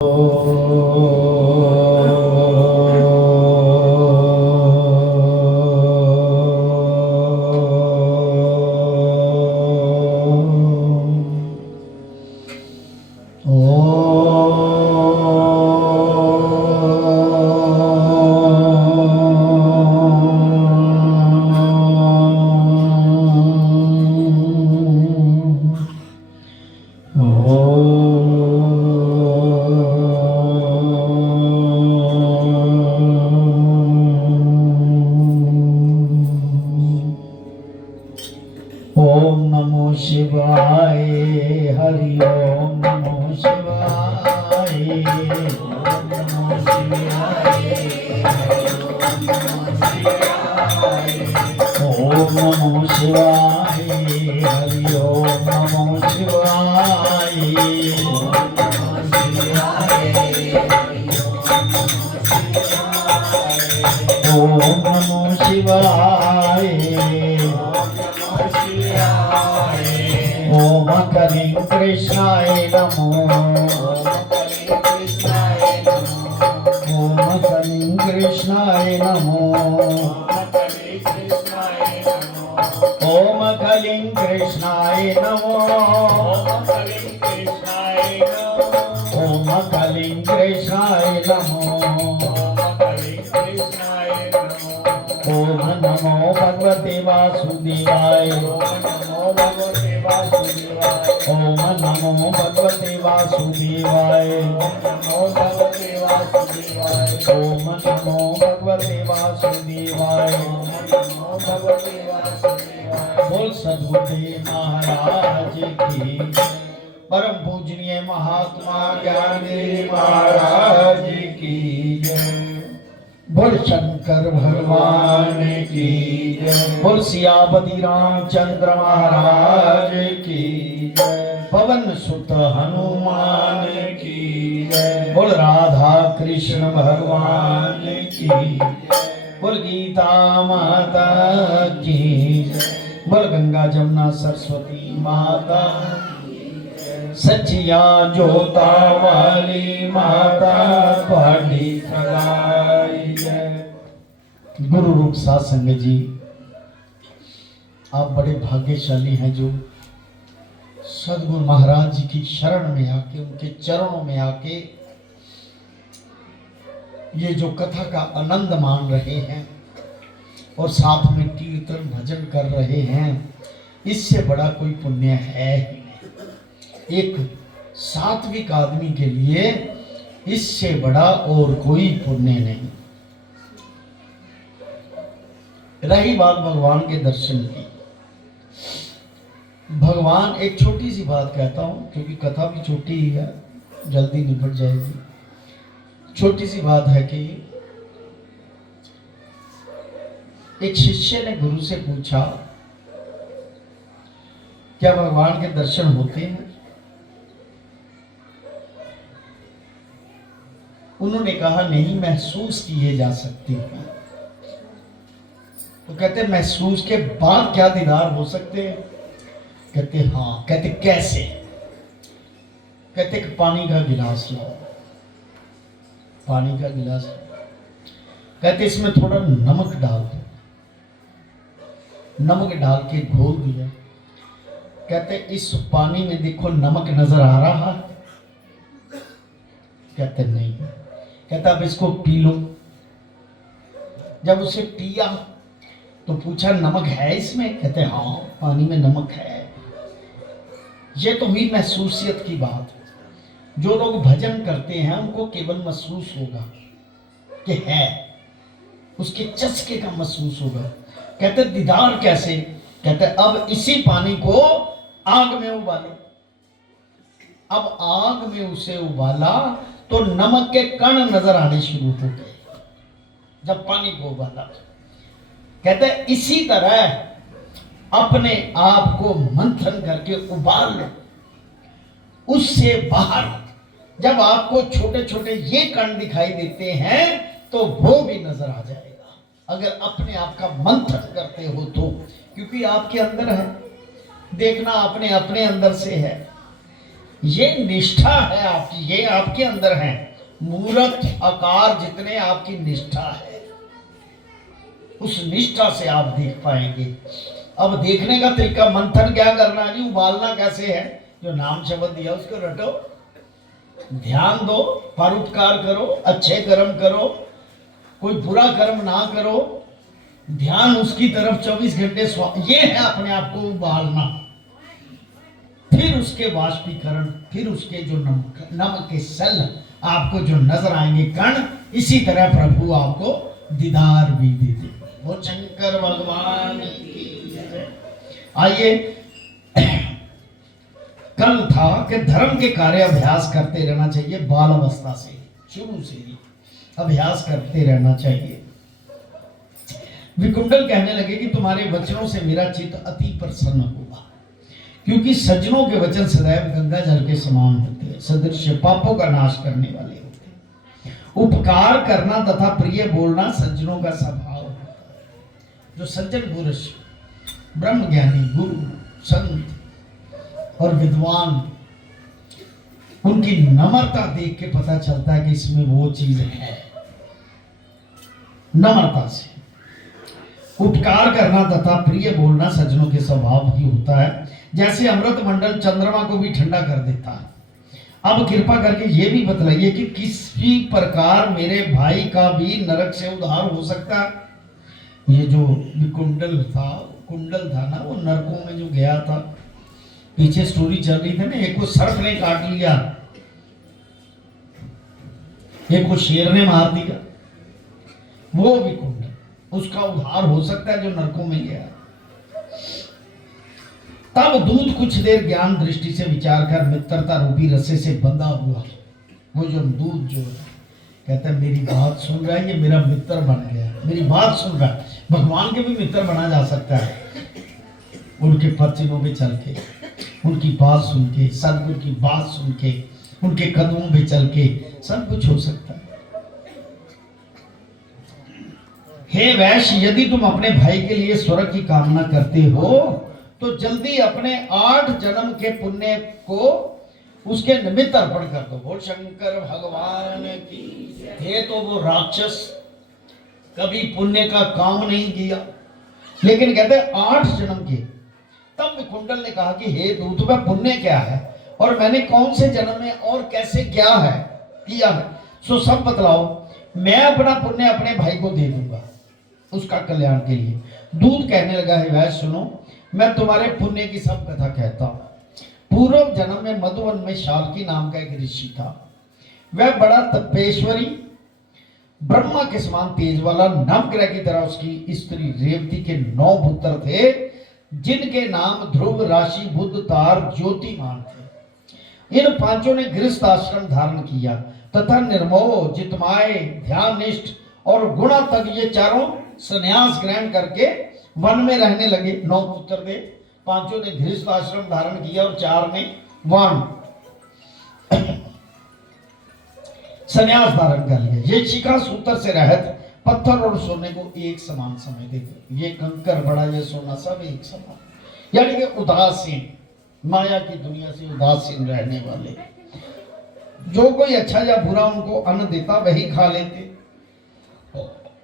ओम नमो शिवाय। हरि ओम नमो शिवाय। ओम नमो शिवाय। ओम नमो शिवाय। हरि ओम नमो शिवाय। ओम नमो शिवाय। ओम कलिं कृष्णाय नमो। ओम कलिं कृष्णाय नमो। ओम कलिं कृष्णाय नमो। ओम कलिं कृष्णाय नमो। ओम नमो भगवते वासुदेवाय। ओम नमो भगवते वासुदेवाय। ओम नमो भगवते वासुदेवाय। बोल सद्गुरुदेव महाराज की। परम पूजनीय महात्मा ज्ञानी महाराज की जय। बोल शंकर भगवान की जय। बोल सियापति रामचंद्र महाराज की जय। पवन सुत हनुमान की जय। बोल राधा कृष्ण भगवान की जय। बोल गीता माता की जय। बोल गंगा जमुना सरस्वती माता सचिया जोता वाली माता ਤੁਹਾਡੀ सगाई जय। गुरु रूप साध संगत जी, आप बड़े भाग्यशाली हैं जो सदगुरु महाराज जी की शरण में आके, उनके चरणों में आके ये जो कथा का आनंद मान रहे हैं और साथ में कीर्तन भजन कर रहे हैं, इससे बड़ा कोई पुण्य है ही नहीं। एक सात्विक आदमी के लिए इससे बड़ा और कोई पुण्य नहीं। रही बात भगवान के दर्शन की, भगवान, एक छोटी सी बात कहता हूं क्योंकि कथा भी छोटी ही है, जल्दी निपट जाएगी। छोटी सी बात है कि एक शिष्य ने गुरु से पूछा, क्या भगवान के दर्शन होते हैं? उन्होंने कहा नहीं, महसूस किए जा सकते हैं। तो कहते महसूस के बाद क्या दीदार हो सकते हैं? कहते हाँ। कहते कैसे? कहते कि पानी का गिलास लो, पानी का गिलास लो, कहते इसमें थोड़ा नमक डाल दो, नमक डाल के घोल दिया, कहते इस पानी में देखो नमक नजर आ रहा है? कहते नहीं। कहता अब इसको पी लो। जब उसे पिया तो पूछा नमक है इसमें? कहते हाँ, पानी में नमक है। ये तो हुई महसूसियत की बात। जो लोग भजन करते हैं उनको केवल महसूस होगा कि है, उसके चस्के का महसूस होगा। कहते दीदार कैसे? कहते अब इसी पानी को आग में उबालो। अब आग में उसे उबाला तो नमक के कण नजर आने शुरू हो गए जब पानी को उबाला। कहते इसी तरह अपने आप को मंथन करके उबाल लो, उससे बाहर जब आपको छोटे छोटे ये कण दिखाई देते हैं तो वो भी नजर आ जाएगा, अगर अपने आप का मंथन करते हो तो। क्योंकि आपके अंदर है, देखना अपने अपने अंदर से है। ये निष्ठा है आपकी, ये आपके अंदर है। मूर्त आकार जितने आपकी निष्ठा है, उस निष्ठा से आप देख पाएंगे। अब देखने का तरीका, मंथन क्या करना है जी, उबालना कैसे है, जो नाम शब्द दिया उसको रटो, ध्यान दो, परोपकार करो, अच्छे कर्म करो, कोई बुरा कर्म ना करो, ध्यान उसकी तरफ 24 घंटे। ये है अपने आप को उबालना। फिर उसके वाष्पीकरण, फिर उसके जो नमक के सल आपको जो नजर आएंगे कण, इसी तरह प्रभु आपको दीदार भी देते। वो शंकर भगवान की। आइए, कल था कि धर्म के कार्य अभ्यास करते रहना चाहिए, बाल अवस्था से, शुरू से ही अभ्यास करते रहना चाहिए। विकुंडल कहने लगे कि तुम्हारे वचनों से मेरा चित्त अति प्रसन्न हुआ, क्योंकि सज्जनों के वचन सदैव गंगा जल के समान होते हैं, सदृश पापों का नाश करने वाले होते हैं। उपकार करना तथा प्रिय बोलना सज्जनों का स्वभाव होता है। जो सज्जन पुरुष, ब्रह्म ज्ञानी, गुरु, संत और विद्वान, उनकी नम्रता देख के पता चलता है कि इसमें वो चीज है। नम्रता से उपकार करना तथा प्रिय बोलना सज्जनों के स्वभाव ही होता है। जैसे अमृत मंडल चंद्रमा को भी ठंडा कर देता है। अब कृपा करके ये भी बतलाइए कि किसी प्रकार मेरे भाई का भी नरक से उद्धार हो सकता है। ये जो कुंडल था ना, वो नरकों में जो गया था, पीछे स्टोरी चल रही थी ना, एक को सर्प ने काट लिया, एक को शेर ने मार दिया, वो भी कुंडल, उसका उद्धार हो सकता है जो नरकों में गया। तब दूत कुछ देर ज्ञान दृष्टि से विचार कर मित्रता रूपी रस्से से बंधा हुआ, वो जो दूत जो कहता है मेरी बात सुन रहा है, ये मेरा मित्र बन गया, मेरी बात सुन रहा है। भगवान के भी मित्र बना जा सकता है, उनके पद पे चल के, उनकी बात सुन के, सदगुरु की बात सुन के, उनके कदमों पे चल के सब कुछ हो सकता है। हे वैश्य, यदि तुम अपने भाई के लिए स्वर्ग की कामना करते हो तो जल्दी अपने 8 जन्म के पुण्य को उसके निमित्त अर्पण कर दो। बोल शंकर भगवान की। हे तो वो राक्षस कभी पुण्य का काम नहीं किया, लेकिन कहते 8 जन्म के। तब विकुंडल ने कहा कि हे दूत, वह पुण्य क्या है और मैंने कौन से जन्म में और कैसे क्या है किया है, सो सब बतलाओ। मैं अपना पुण्य अपने भाई को दे दूंगा उसका कल्याण के लिए। दूत कहने लगा, है वैश्य सुनो, मैं तुम्हारे पुण्य की सब कथा कहता हूं। पूर्व जन्म में मधुवन में शाल्की नाम का एक ऋषि था। वह बड़ा तपेश्वरी, ब्रह्मा के समान तेज वाला, नवग्रह की तरह उसकी स्त्री रेवती के 9 पुत्र थे, जिनके नाम ध्रुव, राशि, बुध, तार, ज्योतिमान थे। इन 5 ने गृहस्थ आश्रम धारण किया तथा निर्मोह, जितमाय, ध्याननिष्ठ और गुणातक, ये चारों संन्यास ग्रहण करके वन में रहने लगे। 9 पुत्र थे, 5 ने गृहस्थ आश्रम धारण किया और 4 ने वन संन्यास धारण कर लिया। ये शिखा सूत्र से रहत पत्थर और सोने को एक समान समझते थे। ये कंकर बड़ा, ये सोना सब एक समान, यानी कि उदासीन, माया की दुनिया से उदासीन रहने वाले। जो कोई अच्छा या बुरा उनको अन्न देता वही खा लेते,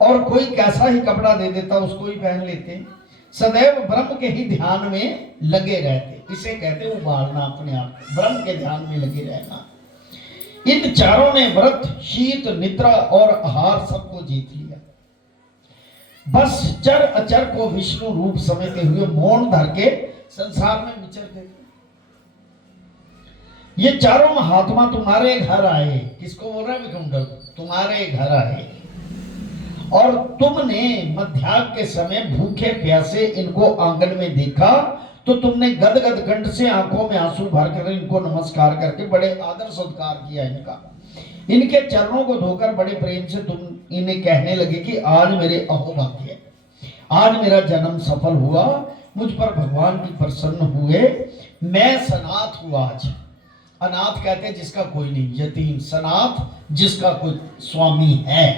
और कोई कैसा ही कपड़ा दे देता उसको ही पहन लेते। सदैव ब्रह्म के ही ध्यान में लगे रहते। इसे कहते उबालना, अपने आप ब्रह्म के ध्यान में लगे रहना। इन चारों ने व्रत, शीत, निद्रा और आहार सबको जीत लिया। बस चर अचर को विष्णु रूप समझते हुए मौन धर के संसार में विचरते थे। ये चारों महात्मा तुम्हारे घर आए। किसको बोल रहा है विकुंडल? तुम्हारे घर आए, और तुमने मध्याह्न के समय भूखे प्यासे इनको आंगन में देखा तो तुमने गदगद कंठ से आंखों में आंसू भरकर इनको नमस्कार करके बड़े आदर सत्कार किया इनका। इनके चरणों को धोकर बड़े प्रेम से तुम इन्हें कहने लगे कि आज मेरे अहोभाग्य, आज मेरा जन्म सफल हुआ, मुझ पर भगवान की प्रसन्न हुए, मैं सनाथ हुआ। आज अनाथ कहते हैं जिसका कोई नहीं, यतीम, सनाथ जिसका कोई स्वामी है।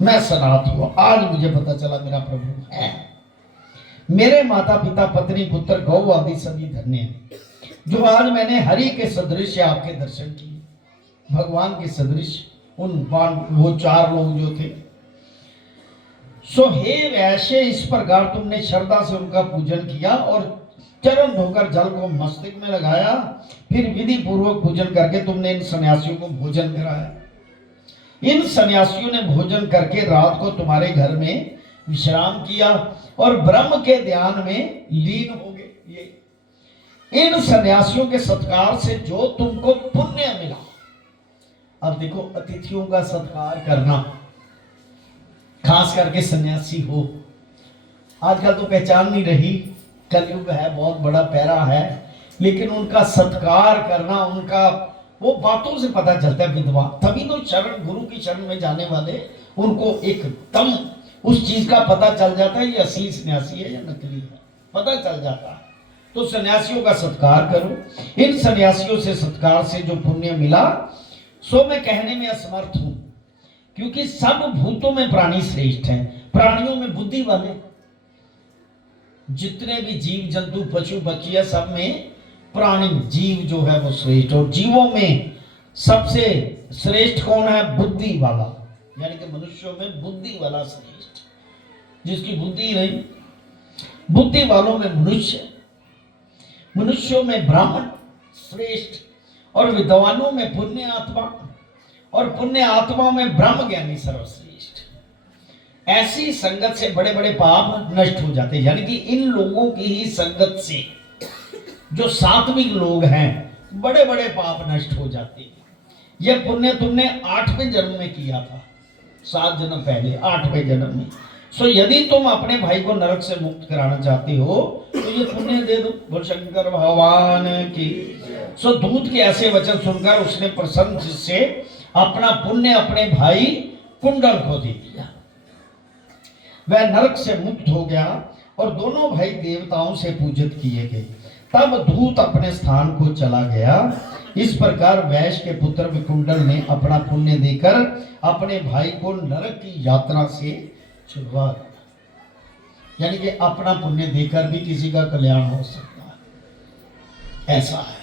मैं सनाथ हुआ, आज मुझे पता चला मेरा प्रभु है। मेरे माता पिता, पत्नी, पुत्र, गौ आदि सभी धन्य हैं। जो आज मैंने हरि के सदृश आपके दर्शन किए, भगवान के सदृश उन वो 4 लोग जो थे। सो हे वैश्य, इस प्रकार तुमने श्रद्धा से उनका पूजन किया और चरण धोकर जल को मस्तक में लगाया, फिर विधि पूर्वक पूजन करके तुमने इन सन्यासियों को भोजन कराया। इन सन्यासियों ने भोजन करके रात को तुम्हारे घर में विश्राम किया और ब्रह्म के ध्यान में लीन हो गए। ये इन सन्यासियों के सत्कार से जो तुमको पुण्य मिला। अब देखो, अतिथियों का सत्कार करना, खास करके सन्यासी हो, आजकल तो पहचान नहीं रही, कलयुग है, बहुत बड़ा पैरा है, लेकिन उनका सत्कार करना, उनका वो बातों से पता चलता है विद्वान। तभी तो शरण, गुरु की शरण में जाने वाले उनको एकदम उस चीज का पता चल जाता है, ये असली सन्यासी है या नकली है, पता चल जाता है। तो सन्यासियों का सत्कार करो। इन सन्यासियों से सत्कार से जो पुण्य मिला सो मैं कहने में असमर्थ हूं, क्योंकि सब भूतों में प्राणी श्रेष्ठ हैं। प्राणियों में बुद्धि वाले जितने भी जीव जंतु पशु पक्षी, सब में प्राणी जीव जो है वो श्रेष्ठ। और जीवों में सबसे श्रेष्ठ कौन है? बुद्धि वाला, यानी कि मनुष्यों में बुद्धि वाला श्रेष्ठ, जिसकी बुद्धि नहीं। बुद्धि वालों में मनुष्य, मनुष्यों में ब्राह्मण श्रेष्ठ, और विद्वानों में पुण्य आत्मा, और पुण्य आत्मा में ब्रह्म ज्ञानी सर्वश्रेष्ठ। ऐसी संगत से बड़े बड़े पाप नष्ट हो जाते हैं। यानी कि इन लोगों की ही संगत से, जो सात्विक लोग हैं, बड़े बड़े पाप नष्ट हो जाते हैं। यह पुण्य तुमने 8वें जन्म में किया था, 7 जन्म पहले, 8वें जन्म में। सो यदि तुम अपने भाई को नरक से मुक्त कराना चाहते हो तो ये पुण्य दे दो। बोल शंकर भगवान की। सो दूत के ऐसे वचन सुनकर उसने प्रसन्न से अपना पुण्य अपने भाई कुंडल को दे दिया। वह नरक से मुक्त हो गया और दोनों भाई देवताओं से पूजित किए गए। तब दूत अपने स्थान को चला गया। इस प्रकार वैश्य के पुत्र विकुंडल ने अपना पुण्य देकर अपने भाई को नरक की यात्रा से छुड़वा दिया। यानी कि अपना पुण्य देकर भी किसी का कल्याण हो सकता है, ऐसा है।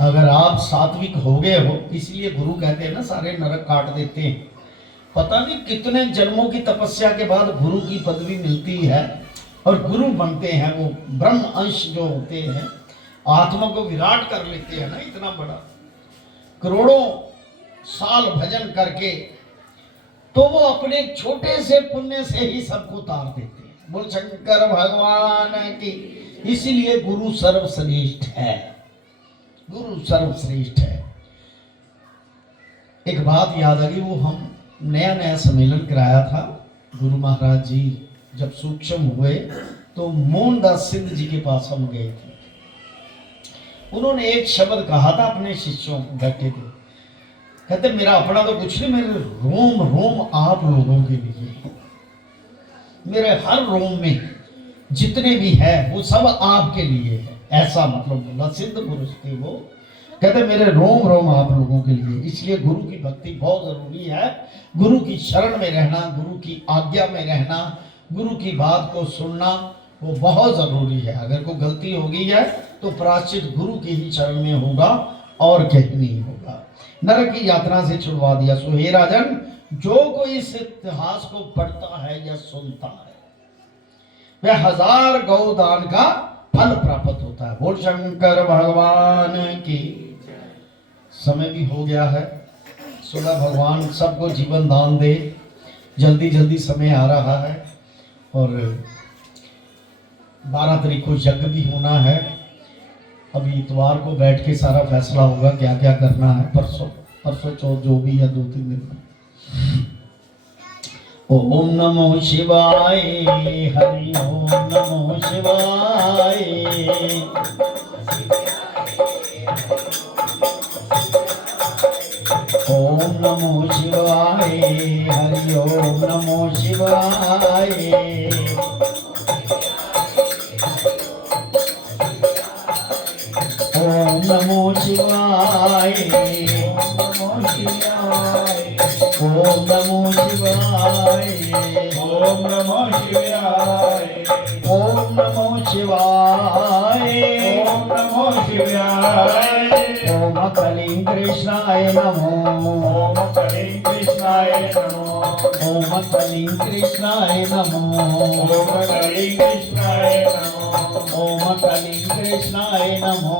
अगर आप सात्विक हो गए हो, इसलिए गुरु कहते हैं ना, सारे नरक काट देते हैं। पता नहीं कितने जन्मों की तपस्या के बाद गुरु की पदवी मिलती है और गुरु बनते हैं। वो ब्रह्म अंश जो होते हैं, आत्मा को विराट कर लेते हैं ना, इतना बड़ा, करोड़ों साल भजन करके, तो वो अपने छोटे से पुण्य से ही सबको तार देते हैं। बोल शंकर भगवान की। इसीलिए गुरु सर्वश्रेष्ठ है, गुरु सर्वश्रेष्ठ है। एक बात याद आ गई, वो हम नया नया सम्मेलन कराया था, गुरु महाराज जी जब सूक्ष्म हुए तो मोहनदास सिंह जी के पास हम गए थे। उन्होंने एक शब्द कहा था अपने शिष्यों को, बैठे थे, कहते मेरा अपना तो कुछ नहीं, मेरे रोम रोम आप लोगों के लिए, मेरे हर रोम में जितने भी है वो सब आपके लिए है। ऐसा मतलब बोला, सिद्ध पुरुष थे वो। कहते मेरे रोम रोम आप लोगों के लिए। इसलिए गुरु की भक्ति बहुत जरूरी है। गुरु की शरण में रहना, गुरु की आज्ञा में रहना, गुरु की बात को सुनना, वो बहुत जरूरी है। अगर कोई गलती हो गई है तो प्रायश्चित गुरु की ही शरण में होगा और कहीं नहीं होगा। नरक की यात्रा से छुड़वा दिया। सो हे राजन, जो कोई इस इतिहास को पढ़ता है या सुनता है वह 1000 गौदान का फल प्राप्त होता है। बोल शंकर भगवान की। समय भी हो गया है, सुबह भगवान सबको जीवन दान दे। जल्दी जल्दी समय आ रहा है और 12 तारीख को यज्ञ भी होना है। अभी इतवार को बैठ के सारा फैसला होगा क्या क्या करना है। परसों चौथ जो भी है, 2-3 दिन में। ओम नमो शिवाय, हरि ओम नमो शिवाय। ओम नमो शिवाय, हरि ओम नमो शिवाय। ओम नमो शिवाय, ओम नमो शिवाय, ओम नमो शिवाय, ओम नमो शिवाय, ओम नमो शिवाय, ओम नमो कलिं कृष्णाय नमो ओम कलिं कृष्णाय नमो ओम कलिं कृष्णाय नमो ओम कलिं कृष्णाय नमो ओम कलिं कृष्णाय नमो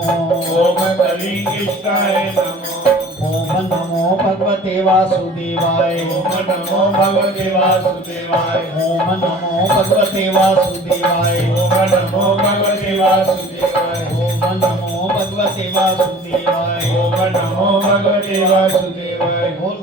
ओम कलिं कृष्णाय नमो ओम नमो भगवते वासुदेवाय ओम नमो भगवते वासुदेवाय ओम नमो भगवते वासुदेवाय ओम नमो भगवते वासुदेवाय ओम नमो भगवते वासुदेवाय ओम नमो भगवते वासुदेवाय बोल